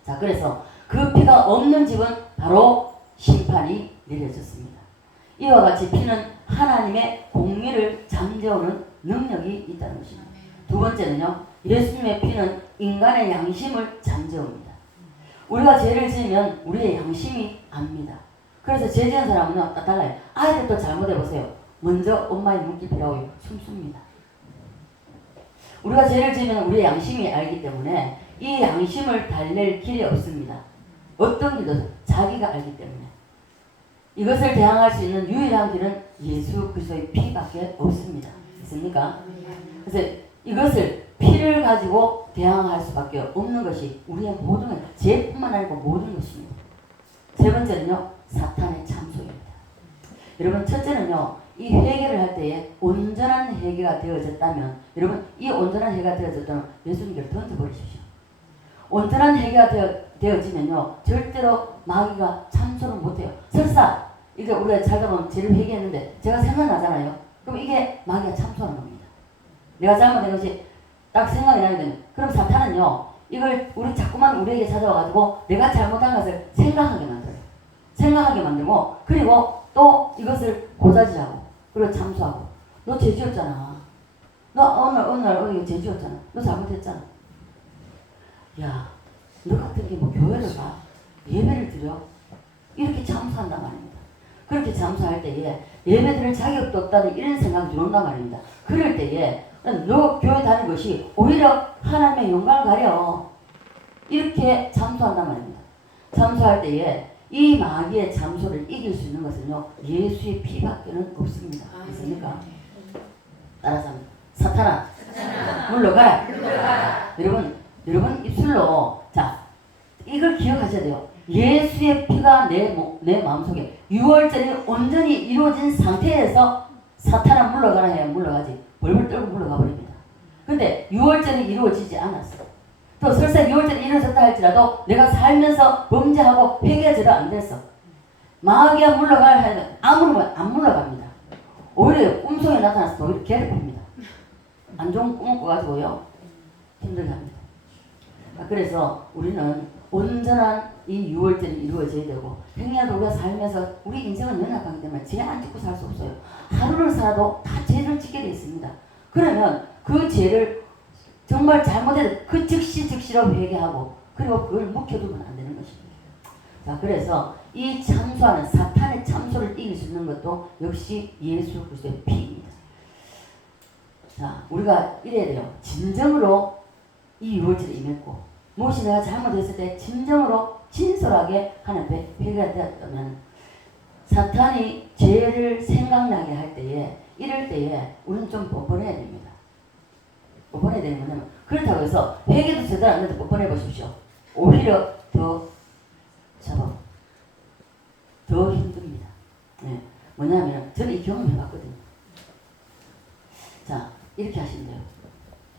자, 그래서 그 피가 없는 집은 바로 심판이 내려졌습니다. 이와 같이 피는 하나님의 공의를 잠재우는 능력이 있다는 것입니다. 두 번째는요, 예수님의 피는 인간의 양심을 잠재웁니다. 우리가 죄를 지으면 우리의 양심이 압니다. 그래서 죄 지은 사람은 딱 달라요. 아이들도 잘못해보세요. 먼저 엄마의 눈길이라고 숨습니다. 우리가 죄를 지으면 우리의 양심이 알기 때문에 이 양심을 달랠 길이 없습니다. 어떤 길도 자기가 알기 때문에. 이것을 대항할 수 있는 유일한 길은 예수 그리스도의 피밖에 없습니다. 있습니까? 그래서 이것을 피를 가지고 대항할 수밖에 없는 것이 우리의 모든 것, 죄뿐만 아니고 모든 것입니다. 세 번째는요, 사탄의 참소입니다. 여러분, 첫째는요, 이 회개를 할 때에 온전한 회개가 되어졌다면, 여러분, 이 온전한 회개가 되어졌다면 예수님께로 던져버리십시오. 온전한 회개가 되어지면요, 절대로 마귀가 참소를 못해요. 설사 이게 우리가 살다 보면 죄를 회개했는데 제가 생각나잖아요. 그럼 이게 마귀가 참소하는 겁니다. 내가 잘못된 것이 딱 생각이 나게 되면, 그럼 사탄은요, 이걸 자꾸만 우리에게 찾아와가지고 내가 잘못한 것을 생각하게 만들어요. 생각하게 만들고, 그리고 또 이것을 고자질하고, 그리고 참소하고. 너 죄 지었잖아. 너 어느 날 죄 지었잖아. 너 잘못했잖아. 야, 너 같은 게 뭐 교회를 가? 예배를 드려? 이렇게 참소한단 말입니다. 그렇게 참소할 때에 예배 드릴 자격도 없다는 이런 생각이 들어온단 말입니다. 그럴 때에 너 교회 다니는 것이 오히려 하나님의 영광을 가려. 이렇게 참소한단 말입니다. 참소할 때에 이 마귀의 참소를 이길 수 있는 것은요, 예수의 피밖에는 없습니다. 있습니까? 따라서 합니다. 사탄아, 물러가라. 여러분 입술로, 자, 이걸 기억하셔야 돼요. 예수의 피가 내 마음속에 6월절이 온전히 이루어진 상태에서 사탄아 물러가라 해야 물러가지. 벌벌 떨고 물러가 버립니다. 근데 6월절이 이루어지지 않았어. 또 설사 6월절이 이루어졌다 할지라도 내가 살면서 범죄하고 회개제도 안 됐어. 마귀가 물러가라 하면 아무런 안 물러갑니다. 오히려 꿈속에 나타나서 오히려 괴롭힙니다. 안 좋은 꿈을 꿔가지고요, 힘들게 합니다. 그래서 우리는 온전한 이 6월절이 이루어져야 되고, 행여도 우리가 살면서 우리 인생은 연약하기 때문에 죄 안 짓고 살 수 없어요. 하루를 살아도 다 죄를 짓게 되어 있습니다. 그러면 그 죄를 정말 잘못해도 그 즉시로 회개하고, 그리고 그걸 묵혀두면 안 되는 것입니다. 자, 그래서 이 참소하는 사탄의 참소를 이길 수 있는 것도 역시 예수 그리스도의 피입니다. 자, 우리가 이래야 돼요. 진정으로 이 6월절에 임했고, 무엇이 내가 잘못했을 때 진정으로 진솔하게 하나님께 회개가 되었다면, 사탄이 죄를 생각나게 할 때에, 이럴 때에 우리는 좀 뻔뻔해야 됩니다. 뻔뻔해야 되는 거냐면, 그렇다고 해서 회개도 제대로 안 해도 뻔뻔해 보십시오. 오히려 더 힘듭니다. 네. 뭐냐면 저는 이 경험을 해봤거든요. 자, 이렇게 하시면 돼요.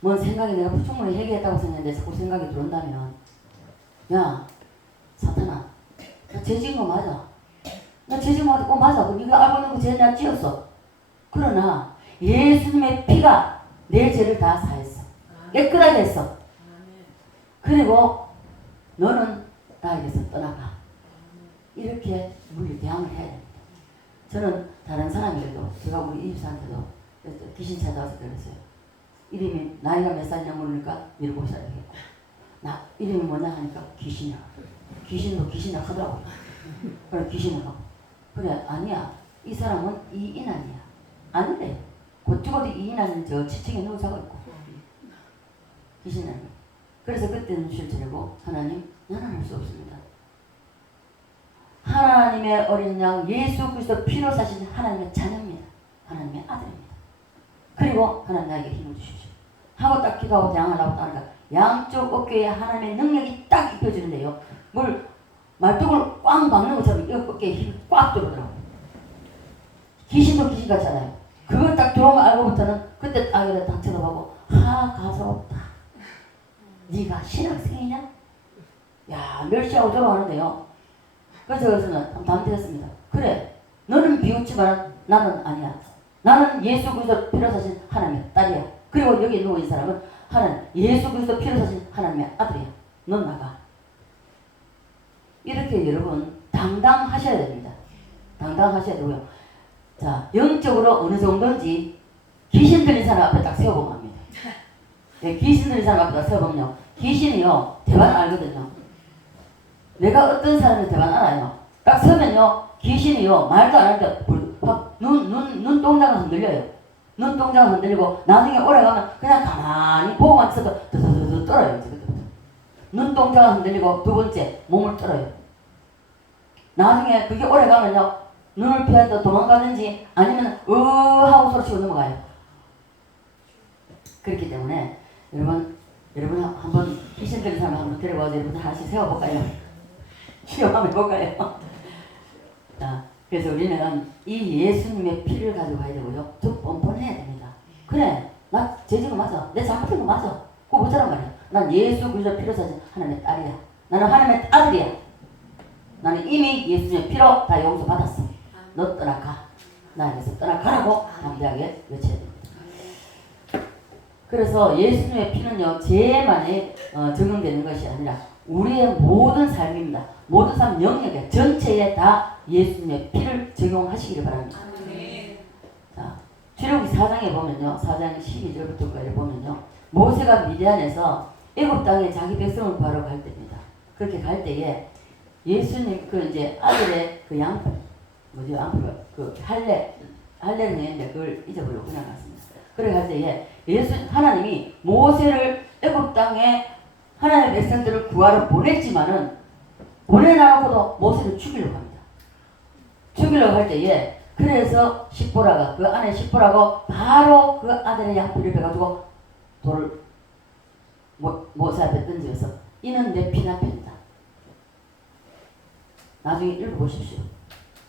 뭔 생각이 내가 충분히 회개했다고 생각했는데 자꾸 생각이 들어온다면, 야, 사탄아, 나 죄 지은 거 맞아. 나 죄 지은 거 맞아. 네가 알고 있는 거 죄 내가 지었어. 그러나 예수님의 피가 내 죄를 다 사했어. 깨끗하게 했어. 그리고 너는 나에게서 떠나가. 이렇게 우리 대항을 해야 됩니다. 저는 다른 사람에게도, 제가 우리 이집사한테도 귀신 찾아와서 그랬어요. 이름이 나이가 몇 살이냐 물으니까 7살이라고 했고, 나 이름이 뭐냐 하니까 귀신이야. 귀신도 귀신이라 하더라고요. 그래, 귀신을 하고. 그래, 아니야. 이 사람은 이인환이야. 아니래. 곧 죽어도 이인환은 저 지층에 누워 자고 있고. 귀신이라는 거예요. 그래서 그때 눈치를 채고, 하나님, 나는 할 수 없습니다. 하나님의 어린 양 예수 그리스도 피로 사신 하나님의 자녀입니다. 하나님의 아들입니다. 그리고 하나님 나에게 힘을 주십시오. 하고 딱 기도하고 대항하려고 하니까 양쪽 어깨에 하나님의 능력이 딱 입혀지는데요. 말뚝을 꽉 막는 것처럼 이 어깨에 힘이 꽉 들어오더라고요. 귀신도 귀신 같잖아요. 그걸 딱 들어오면 알고부터는 그때 딱 이래 딱 쳐다보고, 가서롭다. 네가 신학생이냐? 야, 멸시하고 들어가는데요. 그래서 저는 담대했습니다. 그래, 너는 비웃지만 나는 아니야. 나는 예수 그리스도 피로 사신 하나님의 딸이야. 그리고 여기 누워있는 사람은 예수 그리스도 피로 사신 하나님의 아들이야. 넌 나가. 이렇게 여러분 당당하셔야 됩니다. 당당하셔야 되고요. 자, 영적으로 어느 정도인지 귀신 들린 사람 앞에 딱 세워보면 합니다. 네, 귀신 들린 사람 앞에 딱 세워보면요. 귀신이요, 대화는 알거든요. 내가 어떤 사람의 대화는 알아요. 딱 서면요, 귀신이요, 말도 안 하는데 눈동자가 흔들려요. 눈동자가 흔들리고 나중에 오래가면 그냥 가만히 보고만 있어도 드드드드 떨어요. 눈동자가 흔들리고 두 번째 몸을 떨어요. 나중에 그게 오래가면요, 눈을 피하다 도망가든지 아니면 하고 소리치고 넘어가요. 그렇기 때문에 여러분 한번 귀신 들린 사람 한번 데려가서 여러분 하나씩 세워볼까요? 시험 한번 해볼까요? 자, 그래서 우리는 이 예수님의 피를 가지고 가야 되고요. 좀 뻔뻔해야 됩니다. 그래, 나 죄진 거 맞아. 내 잘못한 거 맞아. 그거 뭐더란 말이야. 난 예수 그리스도 피로 사신 하나님의 딸이야. 나는 하나님의 아들이야. 나는 이미 예수님의 피로 다 용서받았어. 너 떠나가. 나에게서 떠나가라고 담대하게 외쳐야 됩니다. 그래서 예수님의 피는요, 죄만에 적용되는 것이 아니라 우리의 모든 삶입니다. 모든 삶 영역에 전체에 다 예수님의 피를 적용하시기를 바랍니다. 자, 출애굽기 4장에 보면요, 4장 12절부터까지 보면요, 모세가 미디안에서 애굽 땅에 자기 백성을 구하러 갈 때입니다. 그렇게 갈 때에 예수님 그 이제 아들의 그 양팔 그 할례는 했는데 그걸 잊어버리고 그냥 갔습니다. 그래 갈 때에 하나님이 모세를 애굽 땅에 하나님의 백성들을 구하러 보냈지만은 보내놔놓고도 모세를 죽이려고 합니다. 죽이려고 할 때에 그래서 십보라가 그 안에 십보라고 바로 그 아들의 양피를 빼가지고 돌을 모세 앞에 던지면서 이는 내 피난편이다. 나중에 읽어보십시오.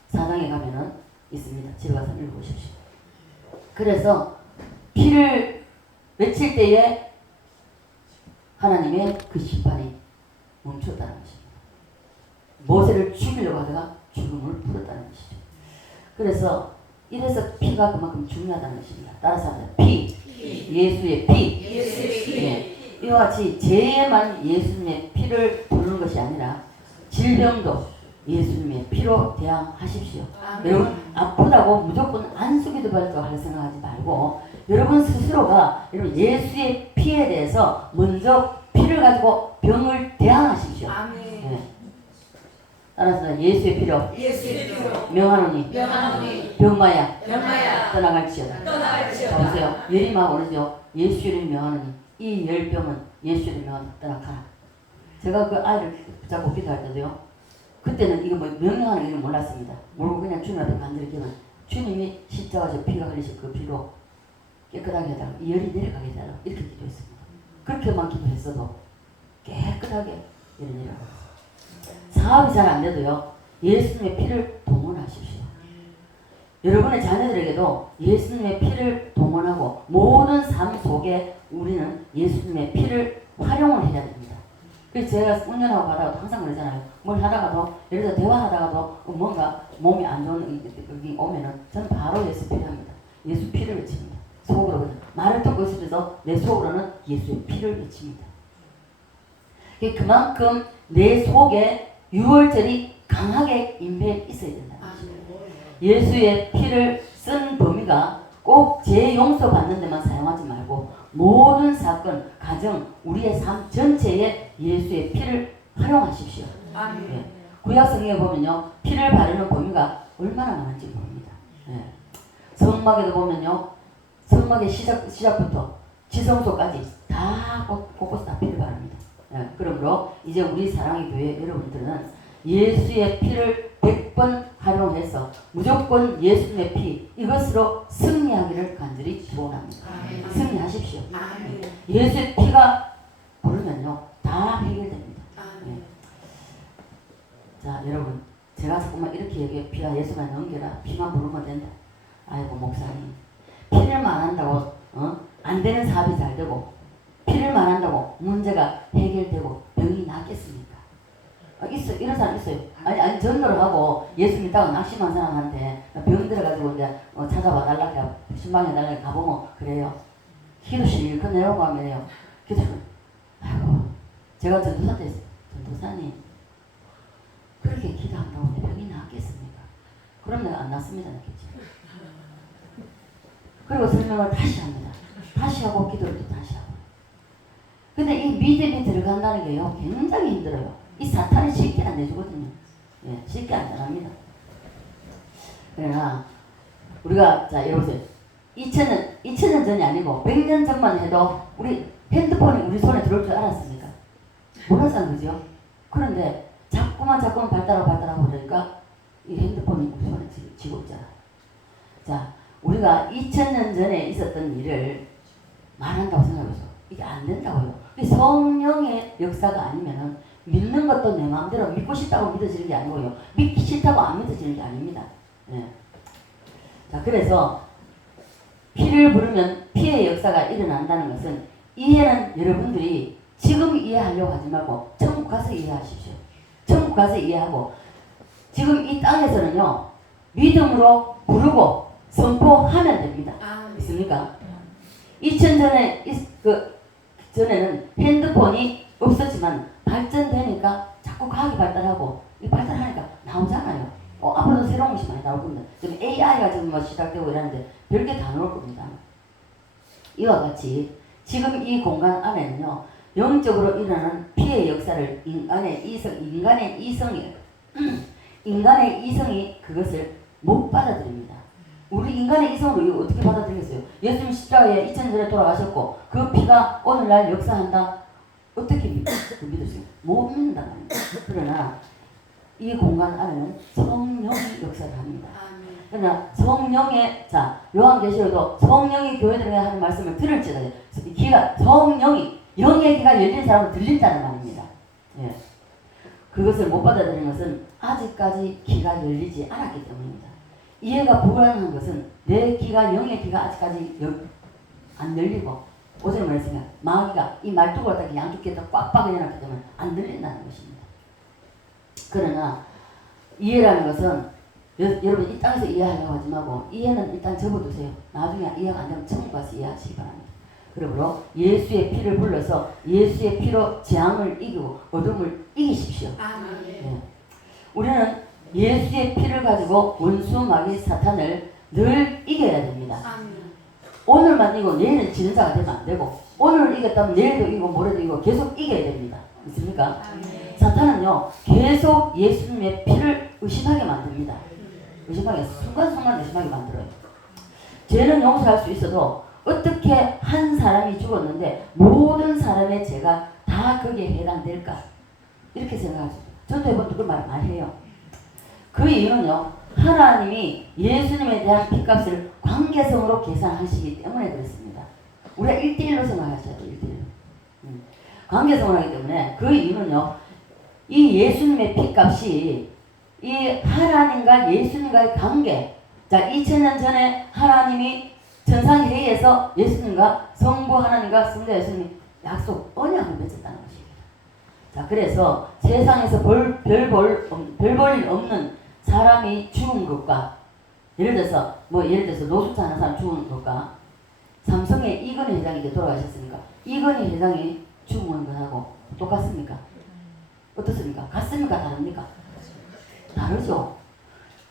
사장에 가면은 있습니다. 집에 가서 읽어보십시오. 그래서 피를 외칠 때에 하나님의 그 심판이 멈췄다는 것입니다. 모세를 죽이려고 하다가 죽음을 풀었다는 것이죠. 그래서 이래서 피가 그만큼 중요하다는 것입니다. 따라서 합니다. 예수의 피. 네. 이와 같이 죄에만 예수님의 피를 부르는 것이 아니라 질병도 예수님의 피로 대항하십시오. 여러분 아프다고 무조건 안수기도 발도 할 생각하지 말고 여러분 스스로가 여러분 예수의 피에 대해서 먼저 피를 가지고 병을 대항하십시오. 네. 따라서 예수의 피로 명하노니 병마야 떠나갈지어다. 자 보세요. 예리만 오르죠. 예수를 명하노니 이 열병은 예수를 명하노니 떠나가라. 제가 그 아이를 붙잡고 기도할 때도요. 그때는 이거 뭐 명령하는 걸 몰랐습니다. 모르고 그냥 주님 앞에 간절히기만 주님이 십자가에서 피가 흘리신 그 피로 깨끗하게 해달라. 이 열이 내려가게 해달라. 이렇게 기도했습니다. 그렇게만 기도했어도 깨끗하게 열이 내려가요. 사업이 잘 안 돼도요. 예수님의 피를 동원하십시오. 여러분의 자녀들에게도 예수님의 피를 동원하고 모든 삶 속에 우리는 예수님의 피를 활용을 해야 됩니다. 그래서 제가 운전하고 가다가도 항상 그러잖아요. 뭘 하다가도 예를 들어 대화하다가도 뭔가 몸이 안 좋은 여기 오면은 저는 바로 예수 피를 합니다. 예수 피를 외칩니다. 속으로 그냥 말을 듣고 있으면서 내 속으로는 예수의 피를 외칩니다. 그만큼 내 속에 유월절이 강하게 임해 있어야 된다. 예수의 피를 쓴 범위가 꼭 죄 용서 받는 데만 사용하지 말고 모든 사건, 가정, 우리의 삶 전체에 예수의 피를 활용하십시오. 예. 구약성경에 보면요, 피를 바르는 범위가 얼마나 많은지 모릅니다. 예. 성막에도 보면요, 성막의 시작부터 지성소까지 다 곳곳 다 피를 바릅니다. 예. 그러므로 이제 우리 사랑의 교회 여러분들은 예수의 피를 100번 활용해서 무조건 예수님의 피 이것으로 승리하기를 간절히 축원합니다. 승리하십시오. 예수의 피가 부르면요 다 해결됩니다. 네. 자 여러분 제가 자꾸만 이렇게 얘기해. 피가 예수만 넘겨라. 피만 부르면 된다. 아이고 목사님 피를만 한다고 안 되는 사업이 잘 되고 피를만 한다고 문제가 해결되고 병이 낫겠습니까? 있어요. 이런 사람 있어요. 아니 전도를 하고 예수 믿다가 낙심한 사람한테 병 들어가지고 이제 찾아봐 달라고 신방에 달라고 가보면 그래요. 기도 실컷 내려오고 하면요. 기도 아이고 제가 전도사 때 전도사님 그럼 내가 안 났습니다. 느꼈죠. 그리고 설명을 다시 합니다. 다시 하고 기도를 또 다시 하고. 근데 이 믿음이 들어간다는 게요, 굉장히 힘들어요. 이 사탄이 쉽게 안 내주거든요. 예, 쉽게 안 당합니다. 그러나 우리가 자 여러분 2000년 전이 아니고 100년 전만 해도 우리 핸드폰이 우리 손에 들어올 줄 알았습니까? 몰랐잖아요, 그죠? 그런데 자꾸만 발달하고 그러니까 이 핸드폰이 우리 손에 쥐고 있잖아. 자, 우리가 2000년 전에 있었던 일을 말한다고 생각해서 이게 안 된다고요. 성령의 역사가 아니면은 믿는 것도 내 마음대로 믿고 싶다고 믿어지는 게 아니고요. 믿기 싫다고 안 믿어지는 게 아닙니다. 예. 자, 그래서 피를 부르면 피의 역사가 일어난다는 것은 이해는 여러분들이 지금 이해하려고 하지 말고 천국 가서 이해하십시오. 천국 가서 이해하고 지금 이 땅에서는요 믿음으로 부르고 선포하면 됩니다. 있습니까? 2000년에 전에는 핸드폰이 없었지만 발전되니까 자꾸 과학이 발달하고 이 발달하니까 나오잖아요. 앞으로도 새로운 것이 많이 나올 겁니다. 지금 AI가 지금 뭐 시작되고 이러는데 별게 다 나올 겁니다. 이와 같이 지금 이 공간 안에는요 영적으로 일어나는 피의 역사를 인간의 이성이 그것을 못 받아들입니다. 우리 인간의 이성으로 이거 어떻게 받아들이겠어요? 예수님 십자가에 2000년 전에 돌아가셨고 그 피가 오늘날 역사한다. 어떻게 믿으세요? 못 믿는단 말입니다. 그러나 이 공간 안에는 성령이 역사를 합니다. 그러나 성령의 요한계시록도 성령이 교회들에게 하는 말씀을 들을지라도 영의 귀가 열린 사람은 들린다는 말입니다. 예. 그것을 못 받아들이는 것은 아직까지 귀가 열리지 않았기 때문입니다. 이해가 불가능한 것은 내 귀가 영의 귀가 아직까지 안 열리고 오전에 말했으면 마귀가 이 말뚝을 갖다 양쪽 귀에다 꽉 박아내놨기 때문에 안 들린다는 것입니다. 그러나 이해라는 것은 여러분 이 땅에서 이해하려고 하지 말고 이해는 일단 접어두세요. 나중에 이해가 안 되면 천국 가서 이해하시기 바랍니다. 그러므로 예수의 피를 불러서 예수의 피로 재앙을 이기고 어둠을 이기십시오. 네. 우리는 예수의 피를 가지고 원수 마귀 사탄을 늘 이겨야 됩니다. 오늘만 이기고 내일은 지는 자가 되면 안 되고 오늘 이겼다면 내일도 이기고 모레도 이기고 계속 이겨야 됩니다. 있습니까? 사탄은요 계속 예수님의 피를 의심하게 만듭니다. 순간순간 의심하게 만들어요. 죄는 용서할 수 있어도 어떻게 한 사람이 죽었는데 모든 사람의 죄가 다 거기에 해당될까? 이렇게 생각하죠. 저도 이번 그 말 많이 해요. 그 이유는요. 하나님이 예수님에 대한 핏값을 관계성으로 계산하시기 때문에 그렇습니다. 우리가 1대1로 생각하셔야 돼요. 1대1. 관계성으로 하기 때문에 그 이유는요. 이 예수님의 핏값이 이 하나님과 예수님과의 관계. 자, 2000년 전에 하나님이 천상회의에서 예수님과 성부 하나님과 성자 예수님이 약속, 언약을 맺었다는 것입니다. 자, 그래서 세상에서 별 볼 일 없는 사람이 죽은 것과 예를 들어서 노숙자 하는 사람 죽은 것과 삼성의 이건희 회장이 이제 돌아가셨으니까 이건희 회장이 죽은 것하고 똑같습니까? 어떻습니까? 같습니까? 다릅니까? 다르죠.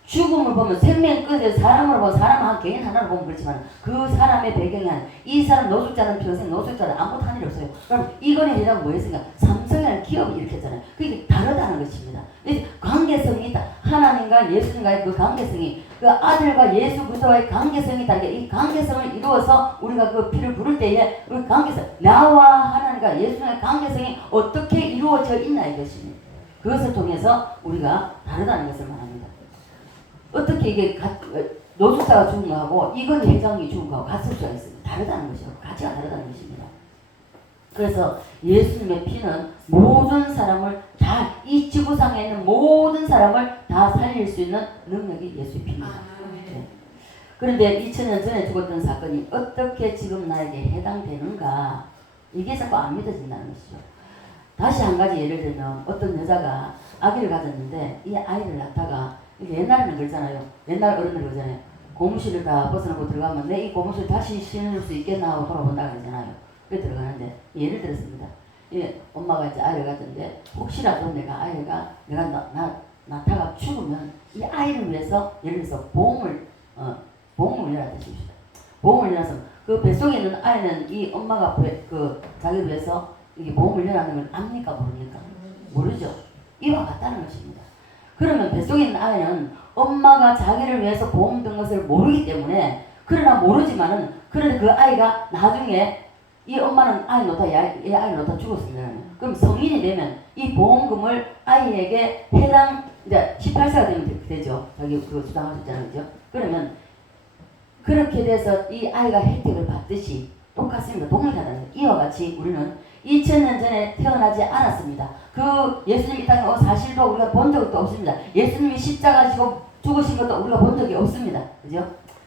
죽음을 보면 생명 끝에 사람을 보면 사람 한 개인 하나를 보면 그렇지만 그 사람의 배경이 이 사람 노숙자는 평생 노숙자는 아무것도 한 일이 없어요. 그럼 이건희 회장은 뭐 했으니까 삼성이라는 기업을 일으켰잖아요. 그게 다르다는 것입니다. 관계성이 있다. 하나님과 예수님과의 그 관계성이 그 아들과 예수 그리스도와의 관계성이 다르게 이 관계성을 이루어서 우리가 그 피를 부를 때에 우리 관계성 나와 하나님과 예수님의 관계성이 어떻게 이루어져 있나 이것입니다. 그것을 통해서 우리가 다르다는 것을 말합니다. 어떻게 이게 노숙자가 죽은 거하고 이건희 회장이 죽은 거하고 같을 수가 있습니다. 다르다는 것이요. 가치가 다르다는 것입니다. 그래서 예수님의 피는 모든 사람을 다 이 지구상에 있는 모든 사람을 다 살릴 수 있는 능력이 예수의 피입니다. 네. 그런데 2000년 전에 죽었던 사건이 어떻게 지금 나에게 해당되는가 이게 자꾸 안 믿어진다는 것이죠. 다시 한 가지 예를 들면 어떤 여자가 아기를 가졌는데 이 아이를 낳다가 옛날에는 그러잖아요. 옛날 어른들 그러잖아요. 고무실을 다 벗어나고 들어가면 내 이 고무실 다시 신을 수 있겠나 하고 돌아본다 그러잖아요. 그래 들어가는데 예를 들었습니다. 예, 엄마가 이제 아이를 가졌는데 혹시라도 내가 낳다가 죽으면 이 아이를 위해서 예를 들어서 보험을 열었다 칩시다. 보험을 열어서 그 뱃속에 있는 아이는 이 엄마가 자기를 위해서 이게 보험을 열라는 걸 압니까 모릅니까? 모르죠. 이와 같다는 것입니다. 그러면 뱃속에 있는 아이는 엄마가 자기를 위해서 보험 든 것을 모르기 때문에 그러나 모르지만은 그래도 그 아이가 나중에 이 엄마는 아이 놓다 얘 아이를 놓다 죽었습니다. 그럼 성인이 되면 이 보험금을 아이에게 해당 이제 18세가 되면 되죠. 자기 그거 주장하셨잖아요, 그죠? 그러면 그렇게 돼서 이 아이가 혜택을 받듯이 똑같습니다. 동일하다는 거예요. 이와 같이 우리는 2000년 전에 태어나지 않았습니다. 그 예수님 이 땅에 사실도 우리가 본 적도 없습니다. 예수님이 십자가 지고 죽으신 것도 우리가 본 적이 없습니다. 그죠?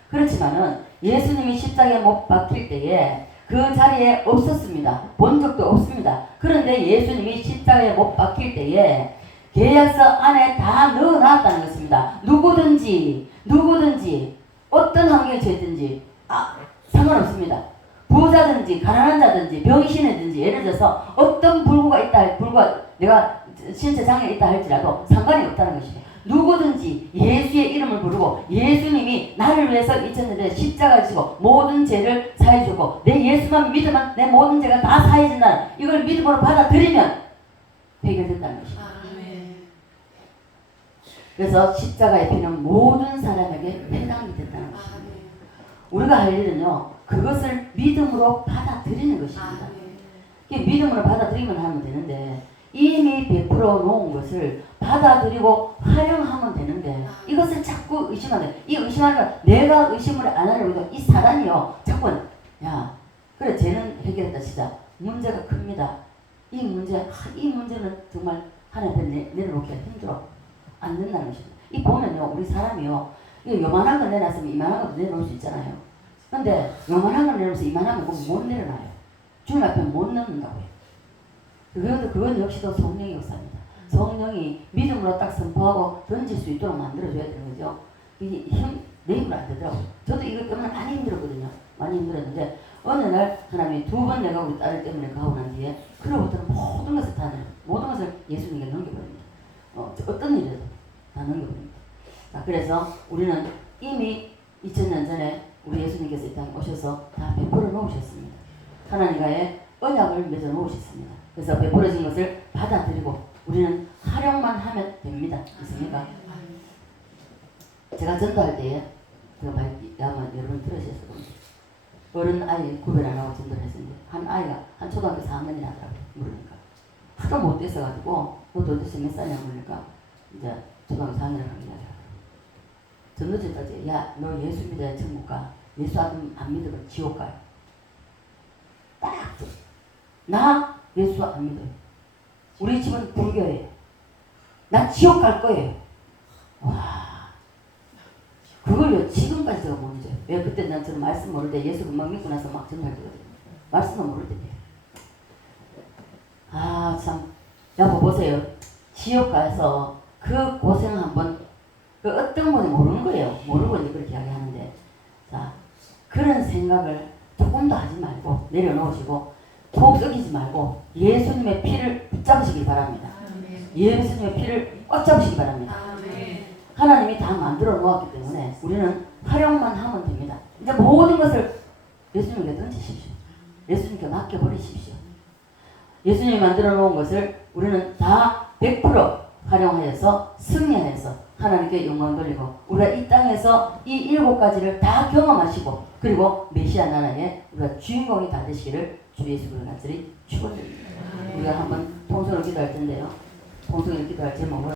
그렇지만은 예수님이 십자가에 못 박힐 때에 그 자리에 없었습니다. 본 적도 없습니다. 그런데 예수님이 십자가에 못 박힐 때에 계약서 안에 다 넣어놨다는 것입니다. 누구든지 어떤 환경에 처했든지 상관없습니다. 부자든지 가난한 자든지 병신이든지 예를 들어서 어떤 불구가 있다 내가 신체 장애가 있다 할지라도 상관이 없다는 것입니다. 누구든지 예수의 이름을 부르고 예수님이 나를 위해서 2000년 전에 십자가를 지고 모든 죄를 사해 주고 내 예수만 믿으면 내 모든 죄가 다 사해진다는 이걸 믿음으로 받아들이면 해결된다는 것입니다. 그래서 십자가의 피는 모든 사람에게 해당이 된다는 것입니다. 우리가 할 일은요, 그것을 믿음으로 받아들이는 것입니다. 믿음으로 받아들이면 하면 되는데 이미 베풀어 놓은 것을 받아들이고 활용하면 되는데 이것을 자꾸 의심하는 이 의심하는 내가 의심을 안 하려고 이 사단이요 자꾸 그래 쟤는 해결했다 진짜 문제가 큽니다. 이 문제는 정말 하나님 앞에 내려놓기가 힘들어 안 된다는 것입니다. 이 보면요 우리 사람이요 이거 요만한 거 내놨으면 이만한 것도 내려놓을 수 있잖아요. 근데 요만한 거 내려놓으면서 이만한 거 못 내려놔요. 주님 앞에 못 넣는다고요. 그건 역시도 성령의 역사입니다. 성령이 믿음으로 딱 선포하고 던질 수 있도록 만들어줘야 되는 거죠. 내 힘으로 안 되더라고요. 저도 이것 때문에 많이 힘들었거든요. 많이 힘들었는데 어느 날 하나님이 2번 내가 우리 딸 때문에 가고 난 뒤에 그로부터는 모든 것을 다 모든 것을 예수님께 넘겨버립니다. 어떤 일이라도 다 넘겨버립니다. 그래서 우리는 이미 2000년 전에 우리 예수님께서 이 땅에 오셔서 다 베풀어 놓으셨습니다. 하나님과의 언약을 맺어 놓으셨습니다. 그래서 베풀어진 것을 받아들이고 우리는 활용만 하면 됩니다. 있습니까? 제가 전도할 때에 아마 여러분 들으셨을 겁니다. 어른 아이 구별 안 하고 전도를 했었는데 한 초등학교 4학년이 나더라고요. 모르니까 하도 못됐어가지고 너 도대체 몇 살이냐 물으니까 이제 초등학교 4학년을 한 게 아니라 전도지까지 너 예수 믿어야 천국 가. 예수 안 믿으면 지옥 가요. 딱 나 예수 안 믿어요. 우리 집은 불교예요. 나 지옥 갈 거예요. 와, 그걸요 지금까지 제가 못 잊어요. 왜 그때 난 저는 말씀 모를 때 예수 금방 믿고 나서 막 전할 때거든요. 말씀은 모를 때예요. 참 여보 보세요. 지옥 가서 그 고생 한번 그 어떤 분이 모르는 거예요. 모르고 이제 그렇게 이야기하는데 자 그런 생각을 조금도 하지 말고 내려놓으시고 속 썩이지 말고 예수님의 피를 붙잡으시기 바랍니다. 예수님의 피를 꽉 잡으시기 바랍니다. 하나님이 다 만들어 놓았기 때문에 우리는 활용만 하면 됩니다. 이제 모든 것을 예수님께 던지십시오. 예수님께 맡겨버리십시오. 예수님이 만들어 놓은 것을 우리는 다 100% 활용하여서 승리하여서 하나님께 영광 돌리고 우리가 이 땅에서 이 7가지를 다 경험하시고 그리고 메시아 나라의 우리가 주인공이 다 되시기를 주 예수를 간절히 축원드립니다. 우리가 한번 통성으로 기도할 텐데요. 통성으로 기도할 제목은